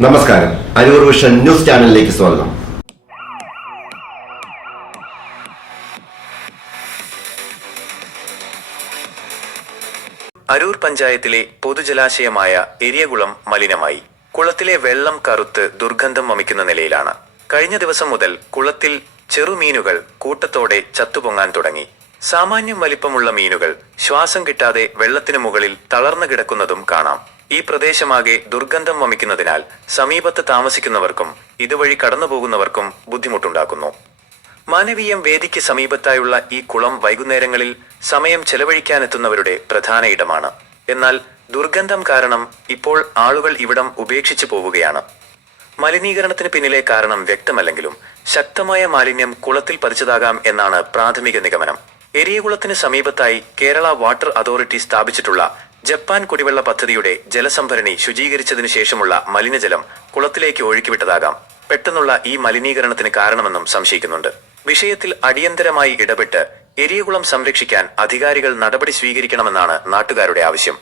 നമസ്കാരം. Aroor vision news ചാനലിലേക്ക് സ്വാഗതം. അരൂർ പഞ്ചായത്തിലെ പൊതുജലാശയമായ എരിയകുളം മലിനമായി. കുളത്തിലെ വെള്ളം കറുത്ത് ദുർഗന്ധം വമിക്കുന്ന നിലയിലാണ്. കഴിഞ്ഞ ദിവസം മുതൽ കുളത്തിൽ ചെറുമീനുകൾ കൂട്ടത്തോടെ ചത്തുപൊങ്ങാൻ തുടങ്ങി. സാമാന്യം വലിപ്പമുള്ള മീനുകൾ ശ്വാസം കിട്ടാതെ വെള്ളത്തിനു മുകളിൽ തളർന്നു കിടക്കുന്നതും കാണാം. ഈ പ്രദേശമാകെ ദുർഗന്ധം വമിക്കുന്നതിനാൽ സമീപത്ത് താമസിക്കുന്നവർക്കും ഇതുവഴി കടന്നുപോകുന്നവർക്കും ബുദ്ധിമുട്ടുണ്ടാക്കുന്നു. മാനവീയം വേദിക്ക് സമീപത്തായുള്ള ഈ കുളം വൈകുന്നേരങ്ങളിൽ സമയം ചെലവഴിക്കാനെത്തുന്നവരുടെ പ്രധാന ഇടമാണ്. എന്നാൽ ദുർഗന്ധം കാരണം ഇപ്പോൾ ആളുകൾ ഇവിടം ഉപേക്ഷിച്ചു പോവുകയാണ്. മലിനീകരണത്തിന് പിന്നിലെ കാരണം വ്യക്തമല്ലെങ്കിലും ശക്തമായ മാലിന്യം കുളത്തിൽ പതിച്ചതാകാം എന്നാണ് പ്രാഥമിക നിഗമനം. എരിയകുളത്തിന് സമീപത്തായി കേരള വാട്ടർ അതോറിറ്റി സ്ഥാപിച്ചിട്ടുള്ള ജപ്പാൻ കുടിവെള്ള പദ്ധതിയുടെ ജലസംഭരണി ശുചീകരിച്ചതിനു ശേഷമുള്ള മലിനജലം കുളത്തിലേക്ക് ഒഴുക്കിവിട്ടതാകാം. പെട്ടെന്നുള്ള ഈ മലിനീകരണത്തിന് കാരണമെന്നും സംശയിക്കുന്നുണ്ട്. വിഷയത്തിൽ അടിയന്തരമായി ഇടപെട്ട് എരിയകുളം സംരക്ഷിക്കാൻ അധികാരികൾ നടപടി സ്വീകരിക്കണമെന്നാണ് നാട്ടുകാരുടെ ആവശ്യം.